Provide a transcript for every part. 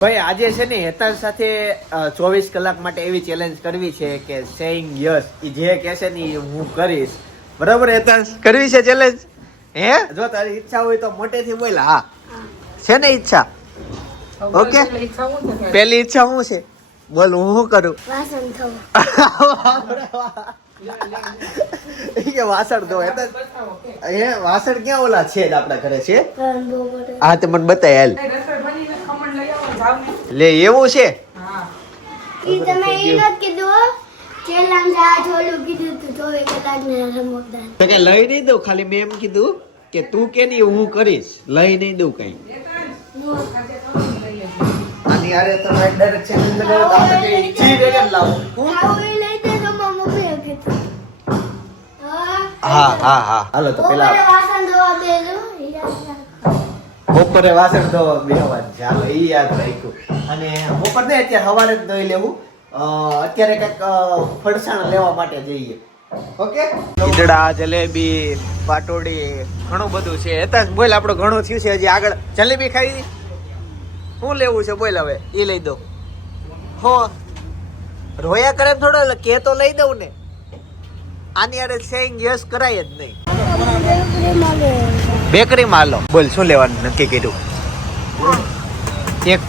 ભાઈ આજે છે ને હેતાન સાથે ચોવીસ કલાક માટે એવી ચેલેન્જ કરવી છે કે સેઇંગ યસ એ જે કહેશે ને એ હું કરીશ. બરાબર હેતાન કરવી છે ચેલેન્જ હે? જો તારી ઈચ્છા હોય તો મોટેથી બોલ હા. છે ને ઈચ્છા? ઓકે. પહેલી ઈચ્છા શું છે બોલ હું શું કરું? વાસણ ધોવું. કે વાસણ ધો હેતાન હે વાસણ ક્યાં ઓલા છે જ આપણા ઘરે છે? હા તે મને બતાય હાલ. લે એવું છે? ઈ તમે ઈ નત કીધું હો. છેલ્લામ જા થોડું કીધું તું ચોવીસ કલાક ને રમકદાર તો કે લઈ નહીં દઉં ખાલી મેં એમ કીધું કે તું કે નહીં હું કરીશ. લઈ નહીં દઉં કઈ. આની આરે તો ડાયરેક્ટ ચેલેન્જ લગાવો તો આપણે જી વગર લાવો. હું? લઈ દે તો મમ્મી મમ્મીએ હા. હા હા હાલો તો પેલા વાસણ ધોવા બેસો. બપોરે વાસણ ધોવા બેહવાનું છે હાલો ઈ યાદ રાખ્યું. અને બપોર ને અત્યારે સવારે જ ધોઈ લેવું. અત્યારે કંઈક ફરસાણ લેવા માટે જઈએ. ઓકે? ઈદડા જલેબી પાટોડી ઘણું બધું છે. હેતા બોલ આપણો ઘણું થયું છે. હજી આગળ જલેબી ખાઈ? શું લેવું છે? બોલ હવે એ લઈ દો. હો. રોયા કરે થોડો એટલે કે તો લઈ દઉં ને. આની આડે સેઈંગ યસ કરાય જ નહીં. બેકરીમાં હાલો. બોલ શું લેવાનું નક્કી કર્યું? એક.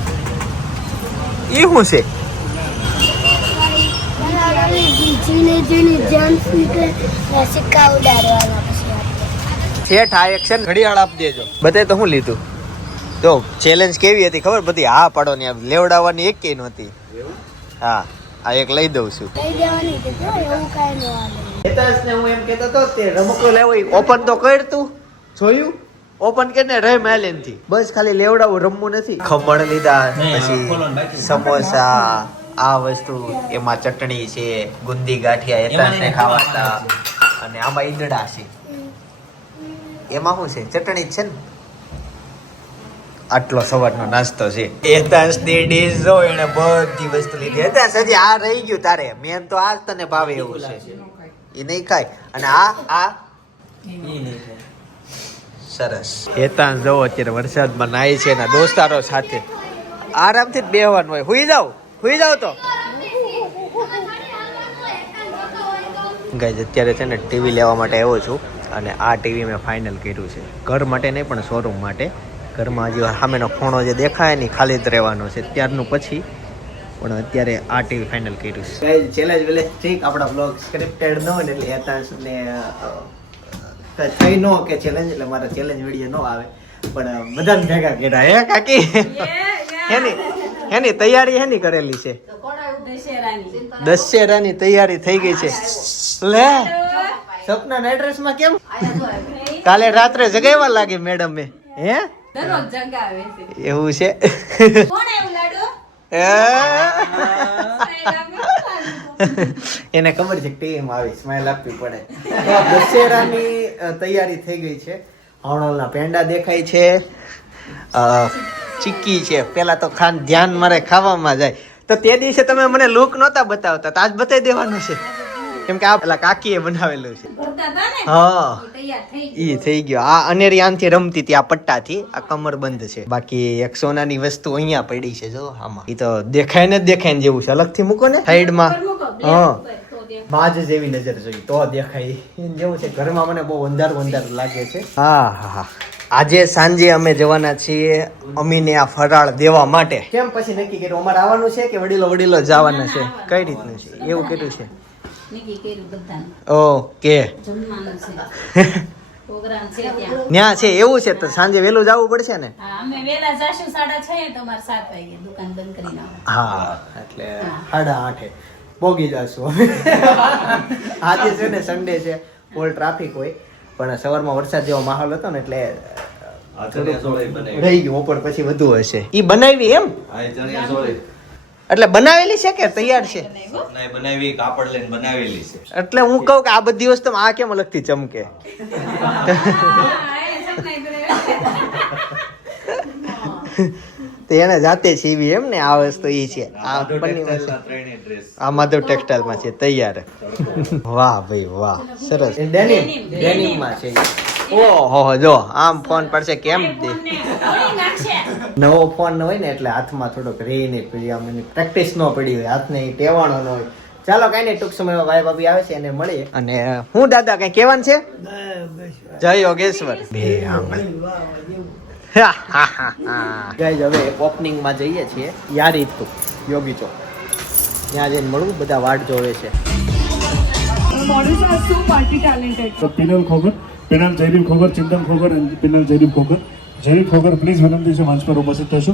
એ શું છે. શેઠ આ એક્શન ઘડિયાળ આપ દેજો. બતાય તો હું લીધું? જો ચેલેન્જ કેવી હતી ખબર? બધી હા પાડો ને લેવડાવવાની એક કે નહોતી. હા આ એક લઈ દઉં છું. હું એમ તે રમકડું લેવો ઓપન તો કર તું. જોયું? ઓપન કરીને રહે મેલેનથી. બસ ખાલી લેવડાવું રમવું નથી. ખમણ લીધા પછી સમોસા આ વસ્તુ એમાં ચટણી છે ગુંદી ગાંઠિયા હેતાંશને ખાવાતા. અને આમાં ઈંદડા છે. એમાં શું છે? ચટણી જ છે ને? આટલો સવારનો નાસ્તો છે. હેતાંશની ડીશ જો એને બધી વસ્તુ લીધી. એતાંશ હજી આ રહી ગયું તારે. મેન તો આ તને ભાવે એવું છે. એ નહીં ખાય. અને આ આ? સરસ. હેતાંશ જો અત્યારે વરસાદમાં નાય છે એના દોસ્તારો સાથે. આરામથી જ બેહવાનું હોય. હુઈ જાવ હુઈ જાવ તો. ગાઈઝ અત્યારે છે ને ટીવી લેવા માટે આવ્યો છું અને આ ટીવી મેં ફાઇનલ કર્યું છે. ઘર માટે નહીં પણ શોરૂમ માટે. ઘરમાં હજી સામેનો ખૂણો જે દેખાય ને ખાલી જ રહેવાનો છે. ત્યારનું પછી પણ અત્યારે આ ટીવી ફાઇનલ કર્યું છે. ચેલેન્જ વેલેજ ઠીક આપણા બ્લોગ સ્ક્રિપ્ટેડ ન હોય ને હેતાંશ હેતાંશને થઈ નો કે ચેલેન્જ એટલે મારા ચેલેન્જ વીડિયો ન આવે. પણ બધાને ભેગા કેડા હે કાકી? હેની હેની તૈયારી હેની કરેલી છે? દશેરાની તૈયારી થઈ ગઈ છે. લે. સપના નાઇટમાં કેમ? કાલે રાત્રે જગાવ્યા લાગે મેડમ હે? જગાવે છે. એવું છે? કોણ એવું લાડુ? એ, એને ખબર છે ટીમ આવી સ્માઇલ આપવી પડે. દશેરાની તૈયારી થઈ ગઈ છે. હવણોલના પેંડા દેખાય છે. ચીક્કી છે. પેલા તો ખાન ધ્યાન મારે ખાવામાં જાય. તો તે દિવસે તમે મને લુક નહોતા બતાવતા, તો આજ બતાવી દેવાનું છે. કેમ કે આ પેલા કાકીએ બનાવેલું છે. હા. એ થઈ ઈ થઈ ગયો. આ અનેરી આનથી રમતી હતી આ પટ્ટાથી. આ કમર બંધ છે. બાકી એક સોનાની વસ્તુ અહીંયા પડી છે જો આમાં. ઈ તો દેખાય ને દેખાય ને જેવું છે. અલગથી મૂકો ને? સાઈડમાં હા. બાજ જેવી નજર જોઈ તો દેખાય. જેવું છે. ઘરમાં મને બહુ અંધારું અંધારું લાગે છે. હા હા હા. આજે સાંજે અમે જવાના છીએ અમીને આ ફરાળ દેવા માટે. કેમ? પછી નક્કી કર્યું અમારે આવવાનું છે કે વડીલો વડીલો જવાના છે? કઈ રીતનું છે? એવું કર્યું છે. ઓકે. જમવાનું છે. પ્રોગ્રામ છે ત્યાં. ન્યા છે એવું છે તો સાંજે વહેલું જવું પડશે ને? હા, અમે વેલા જાશું સાડા છ તો અમારે સાત વાગે દુકાન બંધ કરી. હા એટલે સાડા આઠે. પોગી જશું આજે છે ને સન્ડે છે ફૂલ ટ્રાફિક હોય. પણ સવારમાં વરસાદ જેવો માહોલ હતો ને એટલે રહી ગયું બપોર પછી વધુ હશે. એ બનાવી એમ? એટલે બનાવેલી છે કે તૈયાર છે? બનાવી કાપડ લઈને બનાવેલી છે. એટલે હું કહું કે આ બધી વસ્તુ આ કેમ અલગથી ચમકે. તો એને જાતે સીવી એમ ને આ વસ્તુ એ છે. આ પન્ની આ માધવ ટેક્સટાઇલમાં છે તૈયાર. વાહ ભાઈ વાહ. સરસ. ડેનિમ ડેનિમમાં છે ઓહો જો આમ ફોન પડશે કેમ. નવો ફોન હોય ને એટલે હાથમાં થોડોક રહી નહીં આમ એની પ્રેક્ટિસ ન પડી હોય હાથને ટેવાણો ન હોય. ચાલો કઈ નહીં ટૂંક સમયમાં ભાઈ ભાભી આવે છે એને મળીએ અને હું દાદા કઈ કહેવાનું છે? જય યોગેશ્વર. બે આંગળ. ગાઈઝ હવે ઓપનિંગમાં જઈએ છીએ યારી તો યોગી ચોક. ત્યાં જઈને મળવું બધા વાટ જોવે છે. Pinal Jaideep Khogar, Chintan Khogar and Pinal Jaideep Khogar. Jaideep Khogar please વિનંતી છે મંચ પર ઉપસ્થિત થશો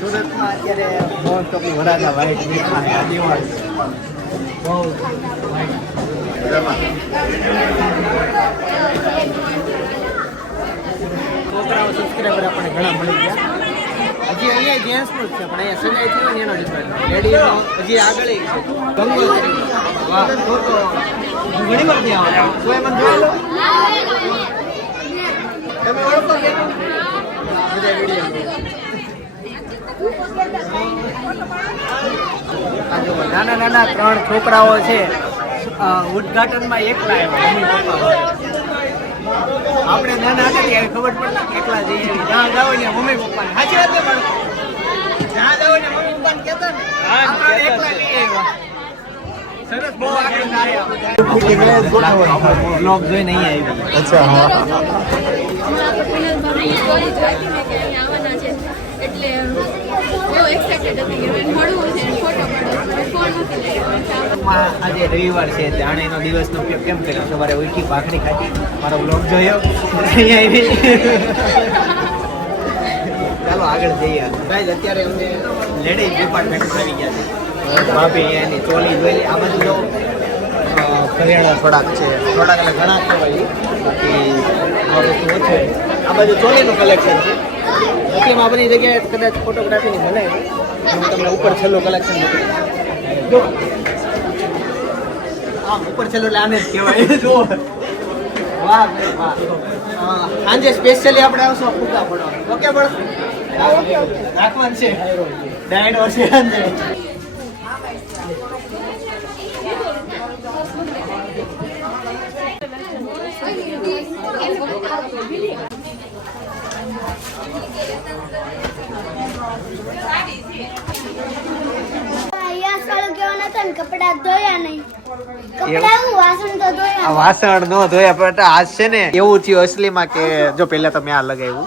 સુરતમાં અત્યારે મોસ્ટ ઓફ વરાજા વ્હાઈટ દિવાળી. બહુ છોકરાઓ સબસ્ક્રાઈબર આપણને ઘણા મળી ગયા. હજી અહીંયા જેન્ટ્સનું જ છે, પણ અહીંયા લેડીઝનો હજી આગળ તમે ઓળખો કે? નાના નાના ત્રણ છોકરાઓ છે. ઉદઘાટનમાં એકલા. આપણે નાના હતા ત્યારે ખબર પડતી કે એકલા જઈએ. જ્યાં જાઓ ને મમ્મી પપ્પા સાચી વાત જ્યાં જાઓ ને મમ્મી પપ્પાને કહેતા ને. આપણે એકલા લઈ આવ્યા. સરસ બહુ આગળ બ્લોગ જોઈને અહીંયા આવી એટલે બહુ એક્સાઇટેડ હતી મળવું છે ફોટો આજે રવિવાર છે જાણે એનો દિવસનો ઉપયોગ કેમ કર્યો? સવારે ઉઠી ભાખરી ખાધી, મારો બ્લોગ જોયો, અહીંયા આવી. ચાલો આગળ જઈએ. ગાઈઝ અત્યારે અમને લેડીઝ ડિપાર્ટમેન્ટમાં આવી ગયા છે. ભાભી અહીંયા એની ચોલી જોઈ આ બધું જો કરિયાણા થોડાક છે. થોડાક એટલે ઘણા કહેવાય. બાકી આ બધું ઓછું. આ બાજુ ચોલીનું કલેક્શન છે. એમાં આ બધી જગ્યાએ કદાચ ફોટોગ્રાફીની બનાવી હું તમને ઉપર છેલ્લો કલેક્શન. જો. ઉપર છેલ્લો એટલે આને જ કહેવાય. જો. વાહ વાહ. હા, સાંજે સ્પેશિયલી આપણે આવશું ફૂટા પડવા ઓકે પણ રાખવાનું છે. ડાયડો છે સાંજે અહીંયા સારું કહેવાનું હતું ધોયા નહીં. કપડાં હું વાસણ તો આ ધોયા વાસણ નો ધોયા પણ આજ છે ને એવું થયું અસલીમાં કે જો પેલા તમે આ લગાવ્યું.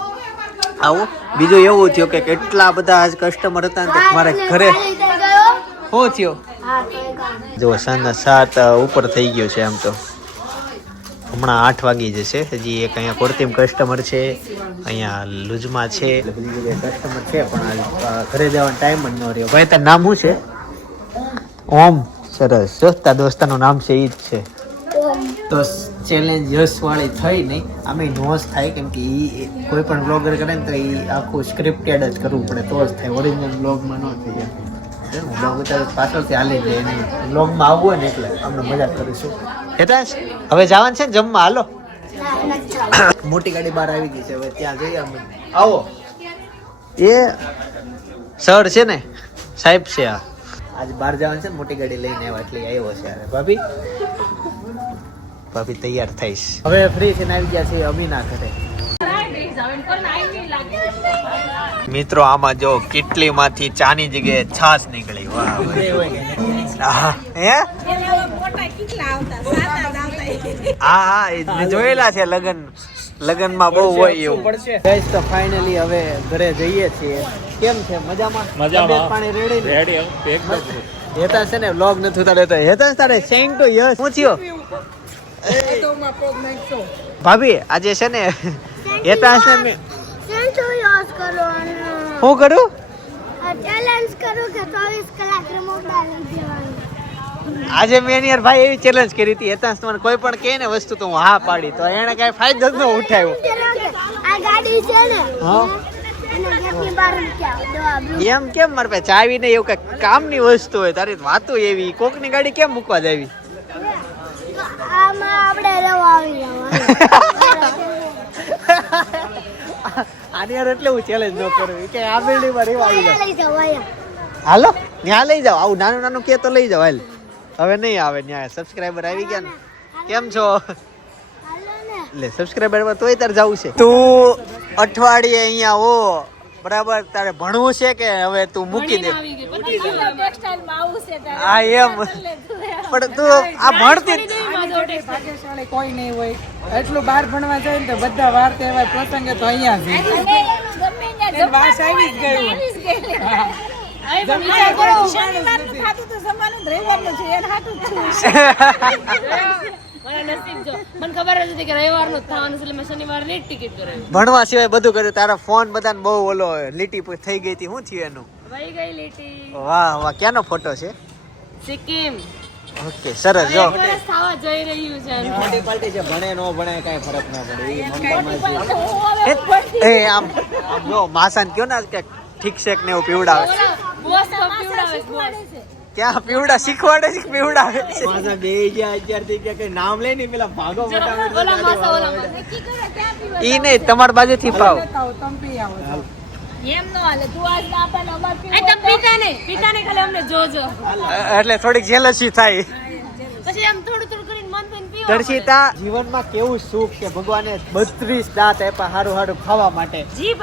આવું. બીજું એવું થયું કે કેટલા બધા આજ કસ્ટમર હતા ને તો મારે ઘરે શું થયો. હા તો એ કામ. જો સાંજના સાત ઉપર થઈ ગયો છે આમ તો. હમણાં આઠ વાગી જશે. હજી એક અહીંયા કોરતીમ કસ્ટમર છે અહીંયા લુજમાં છે. કસ્ટમર છે પણ ઘરે જવાનો ટાઈમ જ ન રહ્યો. ભાઈ તારું નામ શું છે? ઓમ. સરસ. જો દોસ્તાનું નામ છે એ જ છે. તો ચેલેન્જ યશ વાળી થઈ નહીં. આમે નોસ થાય કેમ કે એ કોઈ પણ બ્લોગર કરે ને તો એ આખું સ્ક્રિપ્ટેડ જ કરવું પડે. તો જ થાય. ઓરિજિનલ બ્લોગમાં ન થઈ જાય બ્લોગ અત્યારે પાછળથી હાલી જ જાય એને બ્લોગમાં આવવું હોય ને એટલે અમને મજા કરીશું. હેતાંશ હવે જવાનું છે ને? જમવા? હાલો. ના. મોટી ગાડી બહાર આવી ગઈ છે. હવે ત્યાં જઈએ અમે. આવો. એ સર છે ને? સાહેબ છે આ. આજ બહાર જવાનું છે ને મોટી ગાડી લઈને આવ્યો એટલે આવ્યો છે અરે ભાભી? ભાભી તૈયાર થઈશ. હવે ફ્રી થઈને આવી ગયા છે અમીના ઘરે. મિત્રો આમાં જો કેટલી માંથી ચાની જગ્યાએ છાસ નીકળી. વાહ હે? હા હા એ મેં જોયેલા છે લગન. લગનમાં બહુ હોય એવું. ગાઈસ તો ફાઇનલી હવે ઘરે જઈએ છીએ. કેમ છે? મજામાં? મજામાં. પાણી રેડી ને? હેતા છે ને વ્લોગ નથી ઉતાર્યો તો હેતા તારે? સેંગ તો યસ પૂછ્યો ભાભી આજે છે ને હેતા છે ને હું કરું? ચેલેન્જ કરું કે ચોવીસ કલાક રિમોટ ડાલી દેવાનું આજે મેં યાર ભાઈ એવી ચેલેન્જ કરી હતી. હેતા તમને કોઈ પણ કહે ને વસ્તુ તો હું હા પાડી. તો એને કઈ ફાયદો જ ન ઉઠાવ્યો. આ ગાડી છે ને. હા. એમ કેમ મારે પાસે ચાવી ને એવું કઈ કામની વસ્તુ હોય. તારી વાતો એવી. કોકની ગાડી કેમ મૂકવા જાવી? રવા આની યાર એટલે હું ચેલેન્જ ન કરું. કે આ બિલ્ડિંગમાં રહેવા આવી જાવ હાલો ત્યાં લઈ જાવ આવું નાનું નાનું કે તો લઈ જાવ હાલ. હવે નહીં આવે ત્યાં સબસ્ક્રાઈબર આવી ગયા ને? કેમ છો? લે સબસ્ક્રાઇબરમાં તોય તારે જવું છે. તું અઠવાડિયે અહીંયા હો. બરાબર? તારે ભણવું છે કે હવે તું મૂકી દે? છે. હા એમ. પણ તું આ ભણતી ભાગ્યશાળી કોઈ નહીં હોય એટલું બહાર ભણવા જાય ને તો બધા વાર તહેવાર પ્રસંગે તો અહીંયા એની વાસ આવી જ ગયું છે, છે. ભણવા સિવાય બધું કર્યું. તારા ફોન બધાને બહુ ઓલો લીટી થઈ ગઈ હતી. શું થયું એનું? વહી ગઈ લીટી. વાહ ક્યાંનો ફોટો છે? સિક્કિમ. ઓકે સરસ. જો. એક ભણે થવા જઈ રહ્યું છે એ આમ આમ જો માસાન કયો ને કે ઠીક છે કે ને એવું પીવડાવે છે. ક્યાં પીવડા? શીખવાડે છે કે પીવડાવે છે? માસા બે ગયા અત્યારથી કે કઈ નામ લે ને પેલા ભાગો ઓલા માસા ઓલા માસા. ક્યાં પીવા? નહીં તમારી બાજુથી પાવ તમ પી આવો નો ના એટલે થોડીક જેલસી થાય. પછી આમ થોડું થોડું કરીને મન થઈને પીવા દર્શિતા જીવનમાં કેવું સુખ કે ભગવાને બત્રીસ દાંત આપ્યા હારું હારું ખાવા માટે.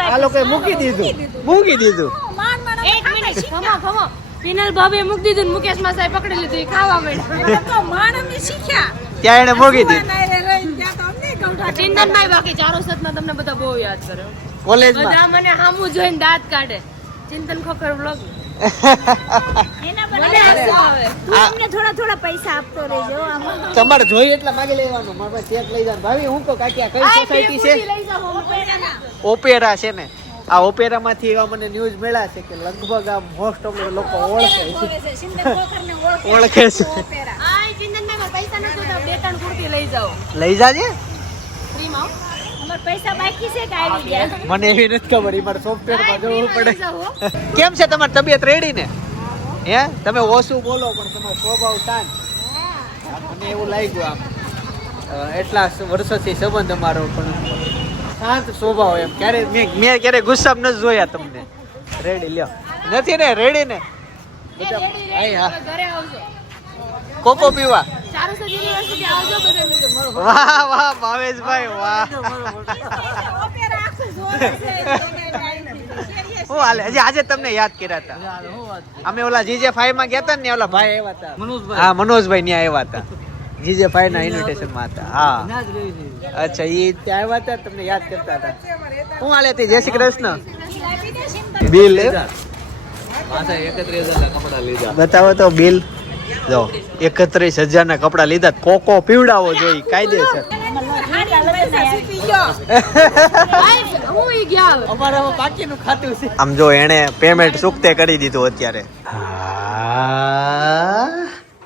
આ લોકો મૂકી દીધું. મૂકી દીધું. માંડ માંડ એક મિનિટ. ખમો ખમો પિનલ ભાભીએ મૂકી દીધું ને મુકેશ માસાએ પકડી લીધું ખાવા માંડ્યા. તો શીખ્યા. ત્યાં એને મૂકી દીધું. ના રે રહી ત્યાં તો અમને કૌઠા ચિંતનભાઈ બાકી ચારો સતમાં તમને બધા બહુ યાદ કરે. કોલેજમાં. બધા મને હામું જોઈને દાંત કાઢે. ચિંતન ખોખર બ્લોગ એના મને બદલે હસવું આવે? તું અમને થોડા થોડા પૈસા આપતો રહેજો આમાં. તમારે જોઈએ એટલા માગી લેવાનું. મારા પાસે ચેક લઈ જવાનું ભાવી હું તો કાકી કઈ સોસાયટી છે? ઓપેરા છે ને. આ ઓપેરામાંથી એવા મને ન્યૂઝ મળ્યા છે કે લગભગ આ મોસ્ટ ઓફ લોકો ઓળખે છે. ઓળખે છે. લઈ જાઓ. લઈ જાજે? ફ્રીમાં મને એવી નથી ખબર ઈ મારે સોફ્ટવેરમાં જવું પડે. કેમ છે તમારી તબિયત રેડી ને? હે તમે ઓછું બોલો પણ તમારો સ્વભાવ શાંત. મને એવું લાગ્યું આમ. એટલા વર્ષોથી સંબંધ અમારો પણ શાંત સ્વભાવ એમ. ક્યારે મેં મેં ક્યારે ગુસ્સા ન જોયા તમને. રેડી લ્યો. નથી ને રેડી ને? એ. અહીં, હા. કોકો પીવા. ચારુસેટ યુનિવર્સિટી આવજો બધા વાહ વાહ ભાવેશભાઈ વાહ. ઓપેરા આખું જોવે છે હું હાલે હજી આજે તમને યાદ કર્યા હતા અમે ઓલા જીજે ફાઈવમાં ગયા હતા ને ઓલા ભાઈ આવ્યા હતા હા મનોજભાઈ ત્યાં આવ્યા હતા જીજે ફાઈવ ના ઇન્વિટેશનમાં હતા. હા. અચ્છા એ ત્યાં આવ્યા હતા તમને યાદ કરતા હતા. હું હાલે હતી જય શ્રી કૃષ્ણ. બિલ બતાવો તો બિલ. જો એકત્રીસ હજાર ના કપડા લીધા. કોકો પીવડાવો જોઈ કાયદેસર હું ઈ ગયા હવે અમારામાં બાકીનું ખાતું છે આમ જો એને પેમેન્ટ ચૂકતે કરી દીધું અત્યારે.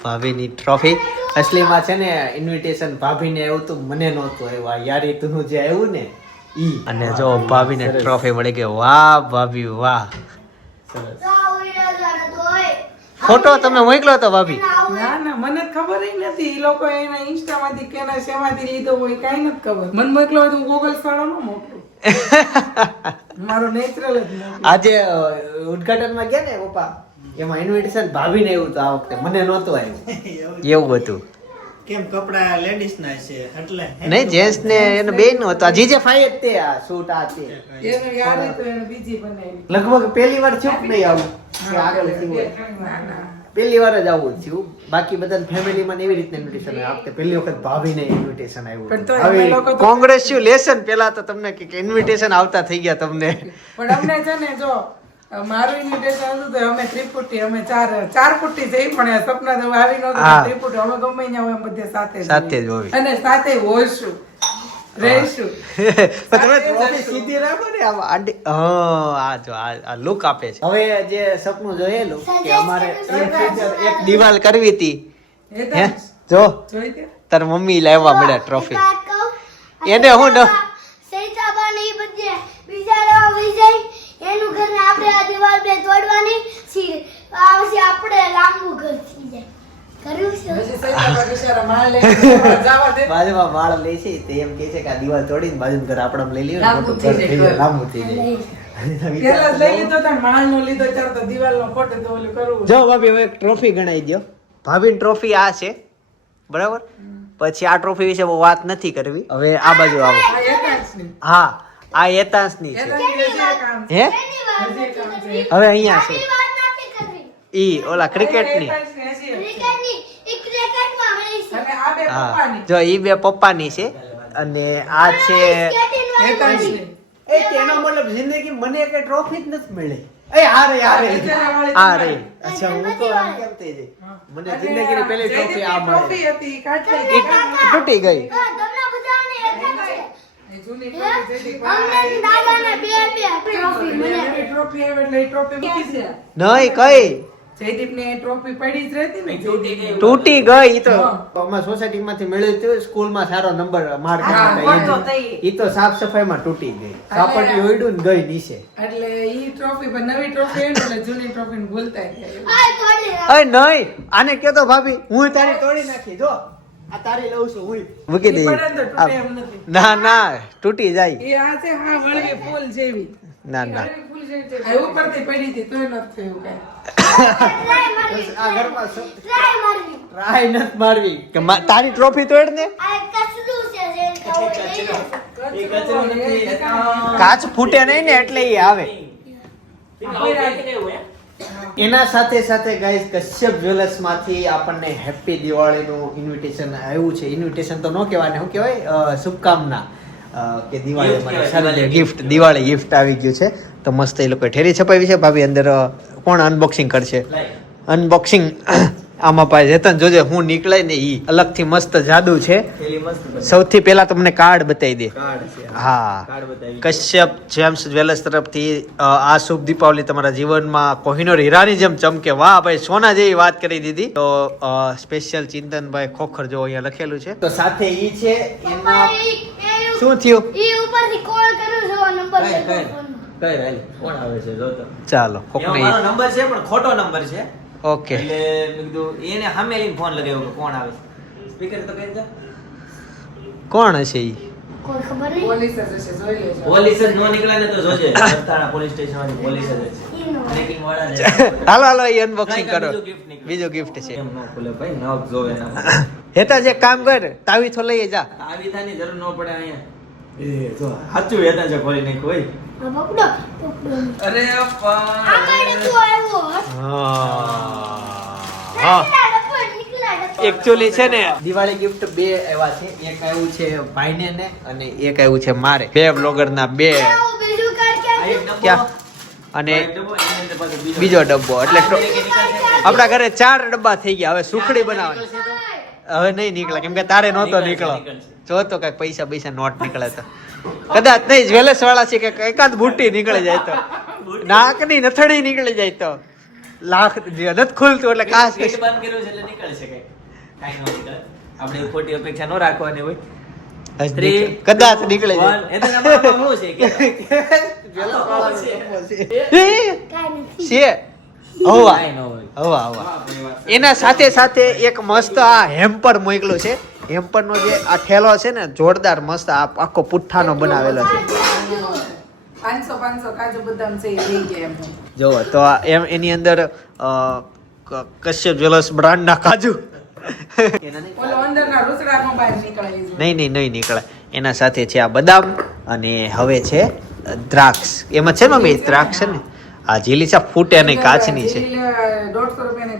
ભાભીની ટ્રોફી અસલીમાં છે ને ઇન્વિટેશન ભાભીને આવ્યું તું મને નહોતું આવ્યું. આ યારી તું જે આવ્યું ને ઈ. અને જો ભાભીને ટ્રોફી મળી ગઈ. વાહ ભાભી વાહ. સરસ. ફોટો તમે મોકલો તો ભાભી. ના ના મને ખબર નથી. એ લોકો એના ઇન્સ્ટા માંથી કે એના શેમાંથી લીધો હોય કાંઈ નથી ખબર. મને મોકલો હોય તો હું ગોગલ સ્થળો ન મોકલું. મારો નેચરલ જ આજે ઉદ્ઘાટનમાં ગયા ને પપ્પા? એમાં ઇન્વિટેશન ભાભીને એવું તો આ વખતે. મને નહોતું આવ્યું એવું. હતું કેમ કપડા લેડીઝ ના છે? એટલે નહીં જેન્ટ્સ ને એને બે નો હતો. હજી જે ફાઈ તે આ સૂટ આ તે. એનું યાદ હોય તો એને બીજી બનાવી. લગભગ પહેલી વાર થયું નહીં આવું? કે આગળ થયું પહેલી વાર જ આવું થયું. બાકી બધા ફેમિલીમાં એવી રીતના ઇન્વિટેશન આવે આ પહેલી વખત ભાભીને ઇન્વિટેશન આવ્યું હવે તો- કોંગ્રેચ્યુલેશન પેલા તો તમને કે ઇન્વિટેશન આવતા થઈ ગયા તમને. પણ અમને છે ને જો મારું ઇન્વિટેશન હતું તો અમે ત્રિપુટી અમે ચાર ચાર પુટ્ટી જઈ પણ સપના તો આવી નહોતું ત્રિપુટી અમે ગમે ત્યાં અમે બધે સાથે સાથે જ. હોઈએ. અને સાથે હોઈશું. રહીશું. તમે ટ્રોફી સીધી રાખો ને આમ આડી. હા આ જો આ આ લુક આપે છે. હવે જે સપનું જોયેલું કે અમારે એક દિવાલ કરવી હતી. હે? જો. તાર મમ્મી લાવવા મળ્યા ટ્રોફી? એને હું ન- સૈતાબાને બધે બીજા એનું ઘર ને આપણે આ દિવાલ બે તોડવાની છી આવશે આપણે લાંબુ ઘર થઈ જાય. બાજુમાં માળ લે છે તે એમ કે છે કે આ દિવાલ તોડીને બાજુ ઘર આપણામાં લઈ લઈએ લાંબુ મોટું ઘર થઈ જાય જાય લાંબુ થઈ જાય. પેલા જ લઈ લીધો તો માલ નો લીધો ત્યારે તો દિવાલ નો ખોટે તો ઓલું કરવું જો ભાભી હવે એક ટ્રોફી ગણાઈ દો ભાભીની ટ્રોફી આ છે બરાબર? પછી આ ટ્રોફી વિશે બહુ વાત નથી કરવી. હવે આ બાજુ આવો. હા. આ એતાંશની છે. હે. હવે અહીંયા છે. ઈ ઓલા ક્રિકેટની હા. જો ઈ બે પપ્પાની છે અને આ છે એ તેનો મતલબ જિંદગી મને કઈ ટ્રોફી જ નથી મળી. એ આ રે આ રે આ રે અચ્છા હું તો આમ કેમ થઈ જાય? મને જિંદગીની પહેલી ટ્રોફી આ ટ્રોફી હતી તૂટી ગઈ. નહીં કઈ? જયદીપ ને ટ્રોફી પડી જ રહેતી ને. તૂટી ગઈ. તો અમે સોસાયટી માંથી મેળવ્યું હતું સ્કૂલમાં સારો નંબર માર્ક. ઈ. તો સાફ સફાઈમાં તૂટી ગઈ. સાપટી ઓયડું ને ગઈ નીચે. એટલે ઈ ટ્રોફી પર નવી ટ્રોફી આવી એટલે જૂની ટ્રોફી ને ભૂલતા અય નહીં આને કેતો ભાભી હું તારી તોડી નાખી જો. મૂકી ઈ દઈ પડે ને તો તૂટે એમ નથી. ના ના તૂટી જાય. એ આ છે હા વળવી ફૂલ જેવી. ના ના. આ ઉપરથી પડી હતી તોય નથી થયું કાંઈ. આ ઘરમાં ટ્રાય નથી મારવી. કે તારી ટ્રોફી તોડ ને. કાચ ફૂટે નહીં ને એટલે એ આવે. એના સાથે સાથે ગાઈઝ કશ્યપ જ્વેલર્સમાંથી આપણને હેપી દિવાળીનું ઇન્વિટેશન આવ્યું છે. ઇન્વિટેશન તો ન કહેવાય શું કહેવાય? શુભકામના. કે દિવાળી ગિફ્ટ દિવાળી ગિફ્ટ આવી ગયું છે. તો મસ્ત એ લોકો ઠેરી છપાવી છે. ભાભી અંદર કોણ અનબોક્સિંગ કરશે? અનબોક્સિંગ આમાં ભાઈ જતન જોજે હું નીકળે ને ઈ અલગથી મસ્ત જાદુ છે. સૌથી પહેલા તમને કાર્ડ બતાવી દે. હા. કશ્યપ જેમ્સ જ્વેલર્સ તરફથી આ શુભ દીપાવલી તમારા જીવનમાં કોહિનોર હીરાની જેમ ચમકે. વાહ ભાઈ સોના જેવી વાત કરી દીધી. તો સ્પેશિયલ ચિંતનભાઈ ખોખર જો અહીંયા લખેલું છે. તો સાથે ઈ છે એમાં શું થયું? ઈ ઉપરથી કોલ કરું છે નંબર ચાલો નંબર છે પણ ખોટો નંબર છે. ઓકે એટલે મેં કીધું એને સામે લઈને ફોન લગાવ્યો કે કોણ આવે છે? સ્પીકર તો કહી દે. કોણ હશે ઈ? કોઈ ખબર નહીં? પોલીસ જ હશે જોઈ લેજો. પોલીસ જ નો નીકળે ને તો જોજે. સરથાણા પોલીસ સ્ટેશનમાંથી પોલીસ જ છે ઈ વાળા છે. હાલો હાલો એ અનબોક્સિંગ કરો. બીજું gift નીકળે. બીજો ગિફ્ટ છે. એમ નો ખુલે ભાઈ નખ જોવે ના હેતા જે કામ કર તાવીથો લઈએ જા. આવી જરૂર ન પડે અહીંયા. એ સાચું વેતન છે ખોલી નાખ્યું હોય અરે. એકચ્યુઅલી છે ને દિવાળી ગિફ્ટ બે એવા છે. એક આવ્યું છે ભાઈને ને અને એક આવ્યું છે મારે. બે બ્લોગર ના બે. અને બીજો ડબ્બો. એટલે. આપણા ઘરે ચાર ડબ્બા થઈ ગયા. હવે સુખડી બનાવવાની. હવે નહીં નીકળે કેમ કે તારે નહોતો નીકળો. જો તો કંઈક પૈસા પૈસા નોટ નીકળે તો. કદાચ નહીં જ્વેલર્સ વાળા છે કે એકાદ બુટ્ટી નીકળી જાય તો. નાકની નથણી નીકળી જાય તો. લાખ જે નથી ખુલતું એટલે ખાસ બંધ કર્યું છે એટલે નીકળશે કઈ કાંઈ ન નીકળે. આપણે ખોટી અપેક્ષા ન રાખવાની હોય. કદાચ નીકળી એના સાથે સાથે એક મસ્ત આ હેમ્પર મોકલું છે. હેમ્પર નો જે આ થેલો છે ને જોરદાર મસ્ત આ આખો પુઠ્ઠાનો બનાવેલો છે. પાંચસો પાંચસો કાજુ બદામ છે એ લઈ ગયા જો તો એમ એની અંદર કશ્યપ જ્વેલર્સ બ્રાન્ડના કાજુ. નહીં નહીં નહીં નીકળે. એના સાથે છે આ બદામ અને હવે છે દ્રાક્ષ. એમાં છે ને મમ્મી દ્રાક્ષ છે ને? આ જીલી છે ફૂટે નહીં કાચની છે. દોઢસો રૂપિયાની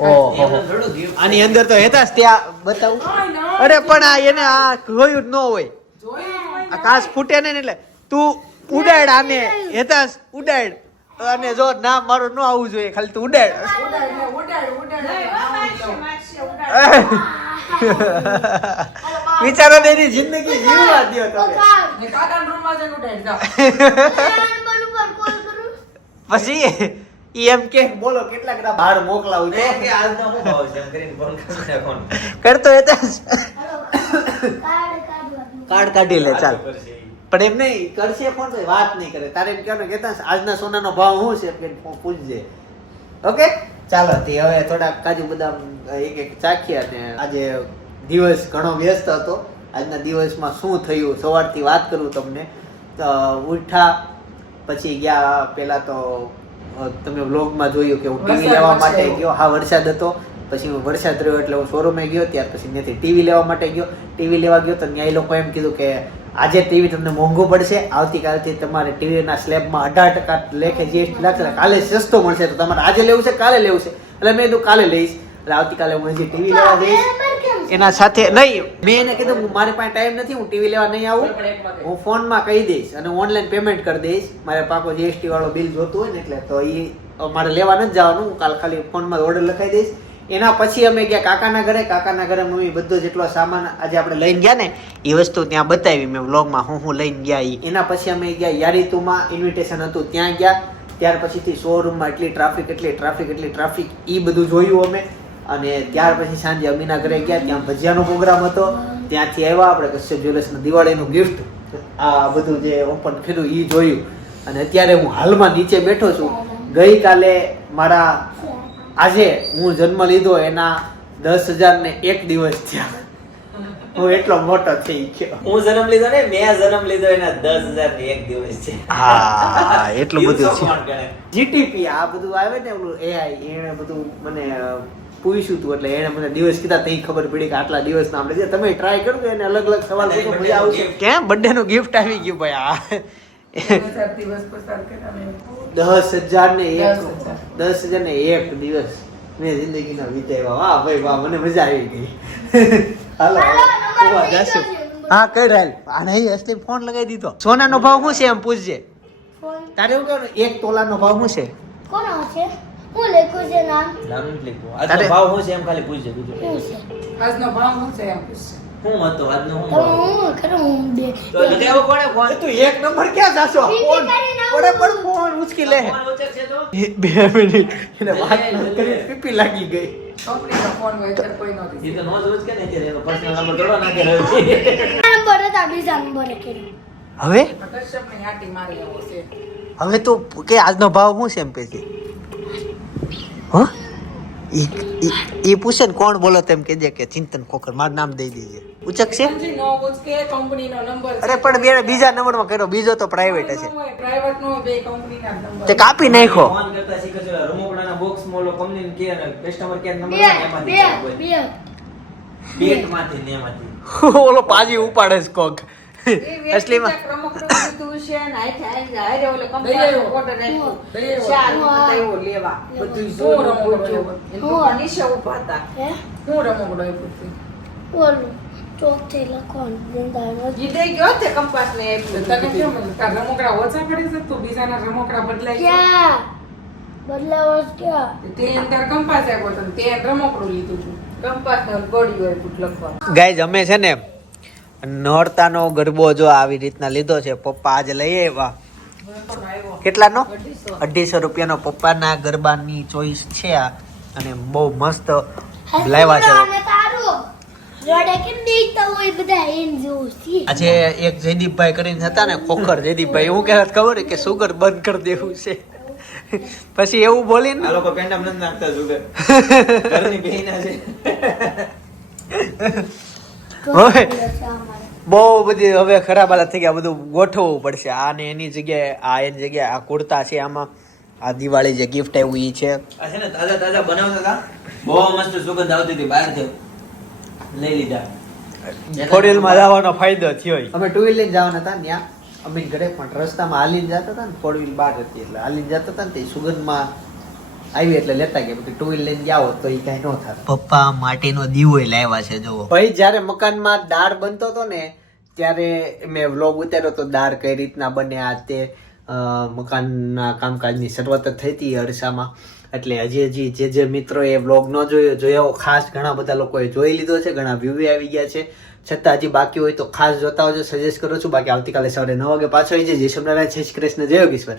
આની અંદર તો હેતા ત્યાં બતાવું. અરે પણ આ એને આ જોયું જ ન હોય. આ કાચ ફૂટે નહીં ને એટલે. તું ઉડાડ આને. હેતા ઉડાડ. અને જો ના મારું ન આવવું જોઈએ ખાલી તું ઉડાડ. વિચારો ને એની જિંદગી જીવવા દો તો તમે પછી એમ કે બોલો કેટલા કેટલા બહાર મોકલાવું છે? કે આજનો હું ભાવ છે? એમ કરીને ફોન કરશે ફોન. કરતો એ કાર્ડ કાર્ડ કાઢી લે ચાલ. કરશે પણ એમ નહીં કરશે ફોન તો વાત નહીં કરે. તારે એમ કહેવાનું કહેતા આજના સોનાનો ભાવ શું છે? કે પૂછજે. ઓકે? ચાલો તે હવે થોડાક કાજુ બદામ એક એક ચાખ્યા અને આજે દિવસ ઘણો વ્યસ્ત હતો. આજના દિવસમાં શું થયું? સવારથી વાત કરું તમને. તો ઉઠા પછી ગયા પહેલા તો તમે વ્લોગમાં જોયું કે હું ટીવી લેવા માટે ગયો. હા વરસાદ હતો. પછી હું વરસાદ રહ્યો એટલે હું શોરૂમે ગયો. ત્યાર પછી ત્યાંથી ટીવી લેવા માટે ગયો. ટીવી લેવા ગયો તો ત્યાં એ લોકો એમ કીધું કે આજે ટીવી તમને મોંઘું પડશે. આવતીકાલથી તમારે ટીવીના સ્લેબમાં અઢાર ટકા લેખે જીએસટી લાગશે. કાલે સસ્તો મળશે. તો તમારે આજે લેવું છે કાલે લેવું છે. એટલે મેં કીધું કાલે લઈશ. એટલે આવતીકાલે હું હજી ટીવી લેવા જઈશ? એના સાથે નહીં. મેં એને કીધું હું મારી પાસે ટાઈમ નથી હું ટીવી લેવા નહીં આવું. હું ફોનમાં કહી દઈશ અને ઓનલાઈન પેમેન્ટ કરી દઈશ. મારે પાકો જીએસટી વાળો બિલ જોતું હોય ને એટલે તો એ મારે લેવા નથી જવાનું. હું કાલ ખાલી ફોનમાં ઓર્ડર લખાઈ દઈશ. એના પછી અમે ગયા કાકાના ઘરે. કાકાના ઘરે મમ્મી બધો જેટલો સામાન આજે આપણે લઈને ગયા ને એ વસ્તુ ત્યાં બતાવી મેં વ્લોગમાં હું હું લઈને ગયા એ એના પછી અમે ગયા યારીતુમાં. ઇન્વિટેશન હતું ત્યાં ગયા. ત્યાર પછીથી શોરૂમમાં એટલી ટ્રાફિક એટલી ટ્રાફિક એટલી ટ્રાફિક એ બધું જોયું અમે. અને ત્યાર પછી સાંજે અમીના ઘરે ગયા ત્યાં ભજીયાનો પ્રોગ્રામ હતો. ત્યાંથી આવ્યા આપણે કશ્યપ જ્વેલર્સનું દિવાળીનું ગિફ્ટ આ બધું જે ઓપન કર્યું એ જોયું. અને અત્યારે હું હાલમાં નીચે બેઠો છું. ગઈકાલે મારા આજે હું જન્મ લીધો એના દસ હજાર ને એક દિવસ થયા. હું એટલો મોટો થઈ ગયો. હું જન્મ લીધો ને મેં જન્મ લીધો એના દસ હજાર ને એક દિવસ છે. હા એટલું બધું છે. જીટીપી આ બધું આવે ને ઓલું એઆઈ એને બધું મને પૂછ્યું હતું એટલે એને મને દિવસ કીધા તઈ ખબર પડી કે આટલા દિવસ નામ લીધે તમે ટ્રાય કરો એને અલગ અલગ સવાલ પૂછો મજા આવશે. કેમ? બર્થડે નું ગિફ્ટ આવી ગયું ભાઈ આ. હજાર દિવસ પસાર કર્યા ને દસ હજાર ને એક. દસ હજાર. ને એક દિવસ મેં જિંદગીના વિતાવ્યા. વાહ ભાઈ વાહ મને મજા આવી ગઈ. હાલો. હા કઈ રહેલ આ નહીં અસલી ફોન લગાવી દીધો. સોનાનો ભાવ શું છે એમ પૂછજે. તારે એવું કહેવાનું? એક તોલાનો ભાવ શું છે? કોનો છે? હું લખ્યું છે નામ? નામ નથી લખ્યું. આજનો ભાવ શું છે? એમ ખાલી પૂછજે બીજું શું છે? આજનો ભાવ શું છે? એમ પૂછશે શું હતો? આજનો શું હું ખરું હું બે. તો લગાવ્યો કોણે ફોન? તું એક નંબર ક્યાં જાશો? ફોન. પડે પણ ફોન ઉચકી લે? બે મિનિટ. એને વાત કરી પીપી લાગી ગઈ. કંપનીનો ફોન હોય ત્યારે કોઈ નો એ તો નો જ ઉચકે ને એનો personal number થોડો નાખે રહ્યો છે. નંબર હતા બીજા નંબરે કર્યો. હવે? કશ્યપની આંટી મારી એવો છે. હવે તો કે આજનો ભાવ શું છે એમ પછી હ? ઈ પૂછે ને કોણ બોલો તેમ કહેજે કે ચિંતન ખોખર મારું નામ દઈ દેજે. કંપનીનો નંબર અરે પણ બે બીજા નંબરમાં કર્યો બીજો તો પ્રાઇવેટ હશે. પ્રાઇવેટ નો હોય, બે કંપનીના નંબર તે કાપી નાખો. છે કે. ઓલો પાજી ઉપાડે છે કોક. ગાઈઝ અમે છે ને નોરતાનો ગરબો જો આવી રીતના લીધો છે પપ્પા આજે લઈ આવ્યા. કેટલાનો? અઢીસો રૂપિયાનો પપ્પાના ગરબાની ચોઈસ છે આ. અને બહુ મસ્ત લાવ્યા છે. આજે એક જયદીપભાઈ કરીને હતા ને ખોખર જયદીપભાઈ એવું કહેતા ખબર છે કે સુગર બંધ કરી દેવું છે. પછી એવું બોલીને આ લોકો પેન્ડમ નથી નાખતા સુગર ઘરની બહેના છે. હવે બહુ બધી હવે ખરાબ હાલત થઈ ગયા બધું ગોઠવવું પડશે. આને એની જગ્યાએ આ એની જગ્યાએ આ કુર્તા છે આમાં. આ દિવાળી જે ગિફ્ટ આવ્યું એ છે. ને તાજા તાજા બનાવતા હતા. બહુ મસ્ત સુગંધ આવતી હતી બહારથી. લઈ લીધા. ફોર વ્હીલમાં જવાનો ફાયદો થયો અમે ટુ વ્હીલ લઈને જવાના હતા ત્યાં. અમે ઘરે પણ રસ્તામાં હાલીને જતા હતા ને ફોર વ્હીલ બહાર હતી એટલે. હાલીને જતા હતા ને તે સુગંધમાં આવી એટલે લેતા ગયા. ટુ વ્હીલ લઈને જાઓ તો એ કઈ ન થાય. પપ્પા માટીનો દીવો લાવ્યા છે જો ભાઈ જ્યારે મકાનમાં દાળ બનતો હતો ને ત્યારે મેં વ્લોગ ઉતાર્યો તો દાળ કઈ રીતના બને આ તે મકાનના કામકાજની શરૂઆત થઈ હતી અરસામાં. એટલે હજી હજી જે જે મિત્રો એ વ્લોગ ન જોયો જોયો ખાસ ઘણા બધા લોકોએ જોઈ લીધો છે ઘણા વ્યૂ આવી ગયા છે. છતાં હજી બાકી હોય તો ખાસ જોતા હોજો સજેસ્ટ કરું છું. બાકી આવતીકાલે સવારે નવ વાગે પાછો આવી જાય જય શ્રી નારાયણ, જય શ્રી કૃષ્ણ જય યોગેશ્વર.